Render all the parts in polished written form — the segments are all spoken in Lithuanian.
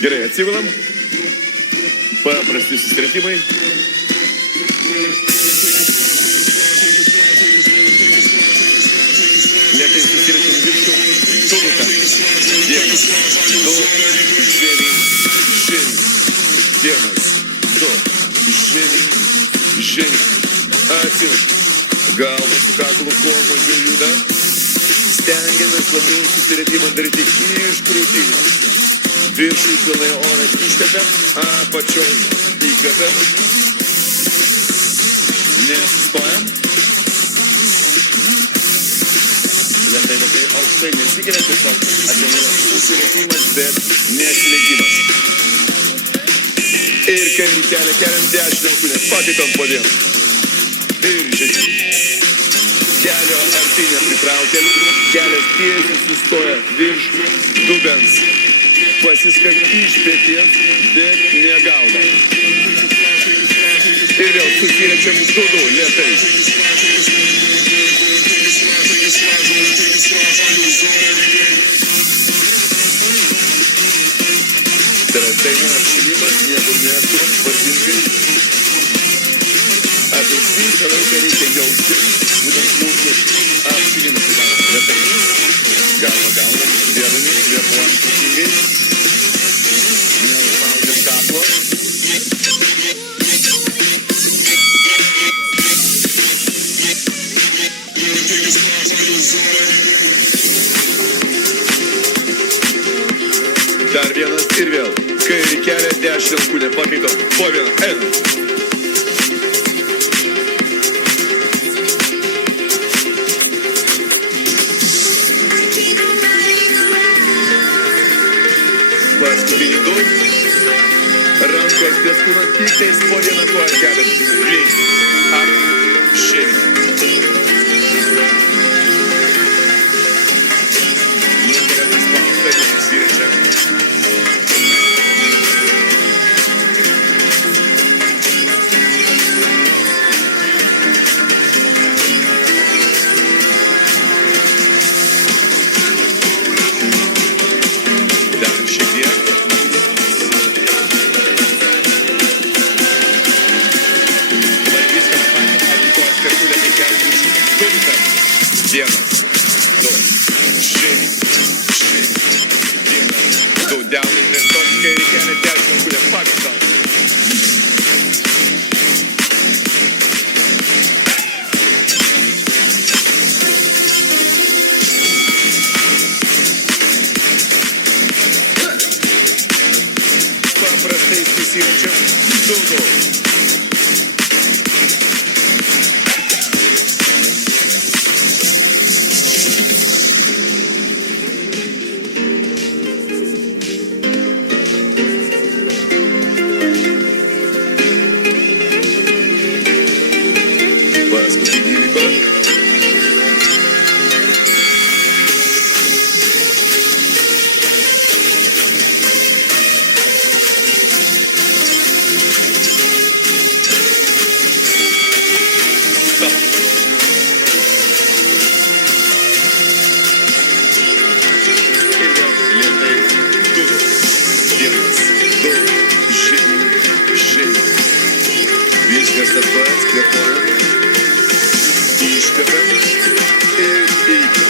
Gerai, atsigulam. Paprasti susirinkimai. Lėtai susirinkimai viršų. Tuduka. Vienas. Du. Žemyn. Žemyn. Vienas. Du. Žemyn. Žemyn. Atsilik. Galva su kaklu kuo mažiau juda. Stengiamės labiau susirinkimą daryti iš krūtinės. Viršui pilnai orą iškvepiam, apačioj įkvepiam. Nesustojam. Lėtai aukštai nesikeliam, tiesiog atėmėm susirikimas, bet nesileidimas. Ir kairį kelią keliam dešinę alkūnę, pakaitom po vieną. Ir žemyn. Kelio artinę pritraukiam, kelias tiesiai sustoja virš dubens. Pasiskam iš peties, bet negalva. Ir vėl susirečiam dudu lėtai. Tai yra apšilimas, niekur neskuram, tvarkingai. Apie visą laiką reikia jausti, būtent mūsų apšilimas. Lėtai. Galva, dėdami, kvėpuojam tvarkingai. Neužspaudžiam kaklo. Dar vienas ir vėl. Kairį kelią, dešinę alkūnę, pakaitom. Po vieną, einam. Paskutinį du. Rankos ties kūno tiktais po vieną koją keliam. Priekį. Ap. Žemyn. Nukeliam spaustą, nesusirečiam. Dar šiek tiek. Vienas, du, žemyn, vienas, du, delnai tvirtom, kairį kelią, dešinę alkūnę, pakaitom. Paprastai susirečiam, dudu. Paskutinį liko. Stop. Ir vėl lėtai. Dudu. Vienas, du, žemyn. Viskas tas pats, kvėpuojam. Iškvepiam ir įkvepiam.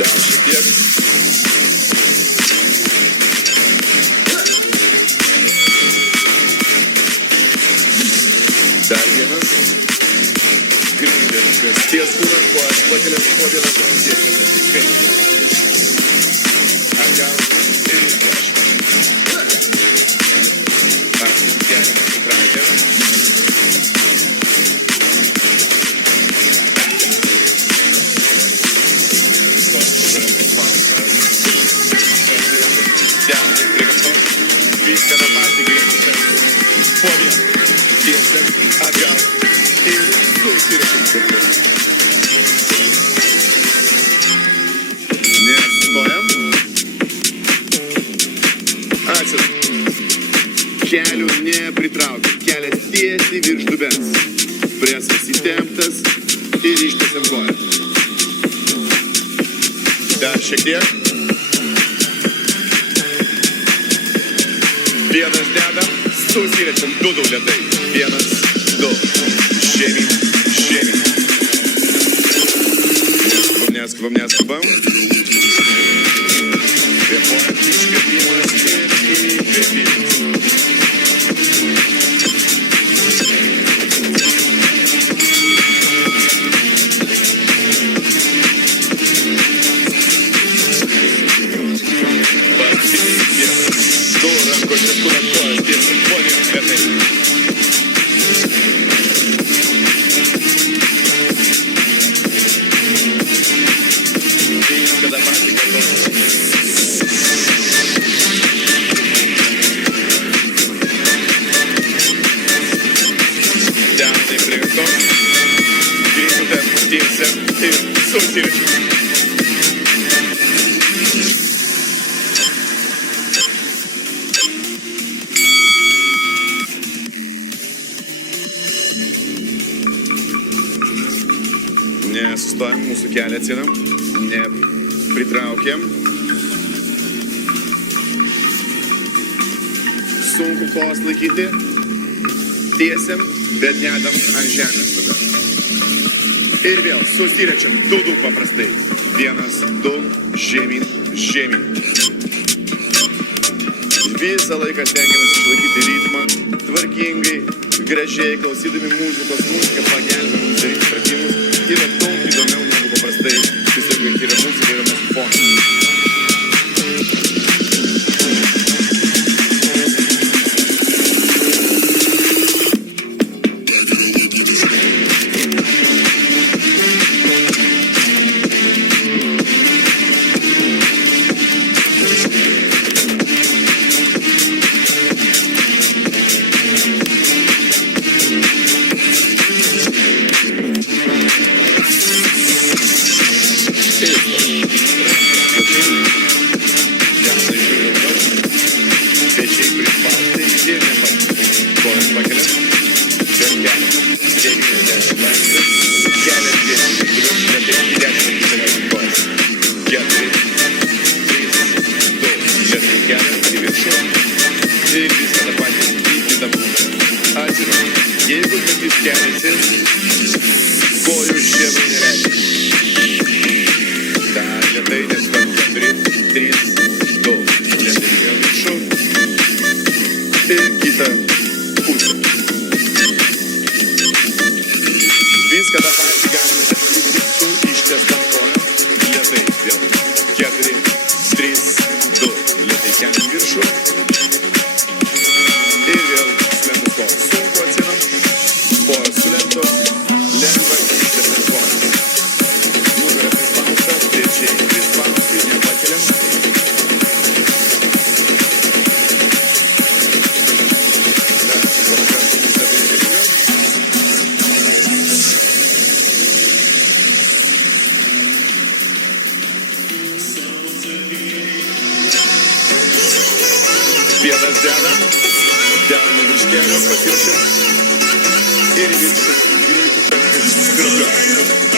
Dar šiek tiek. Dar vienas. Grindėliškas. Ties kūnas kojas pakeliam po vieną dėsnės atlikai. Atgal ir dešinę. Atsint keliam atsitraukiam. Delnai prie kaktos. Viską tą patį greitų tempų. Po vieną. Tiesiam atgal. Ir susirišim kartu. Nestojam. Atsiprašau. kelių nepritraukia. Kelias tiesiai virš dubens. Presas įtemptas ir ištiesiam koją. Dar šiek tiek. Vienas dedam, susirečiam, du lėtai. Vienas, du. Žemyn, žemyn. Neskubam. Kvėpuojant, iškvėpimas ir įkvėpimas. Nesustojam, mūsų kelią atsinam, nepritraukiam. Sunku kos laikyti, tiesiam, bet nedam ant žemės tada. Ir vėl susirečiam, du paprastai. Vienas, du, žemyn, žemyn. Visą laiką stengiamės išlaikyti ritmą, tvarkingai, gražiai, klausydami muzikos, muzika pagelbė mums daryti pratimus. Yra daug įdomiau negu paprastai. Tiesiog yra muzika, yra mūsų fonas. Jeigu katys keliasi, kojų žemai nereikia. Dar lėtai, nesvarbu, 4, 3, 2. Lėtai vėl viršų. Ir kitą pusę. Viską tą patį galime atlikti su ištiestom kojom. Lėtai vėl. 4, 3, 2. Lėtai keliam viršų. Ir vėl slentus kojos. Sunku atsinam. Kojos sulentos, lengva ištiesiam kojom. Nugarą prispausta, pečiai prispausti, nepakeliam. Dar porą kartų lėtai keliam. Pėdas dedam, dedam virš kelio, patiršim. Ir viršų, greitų kartais skirga.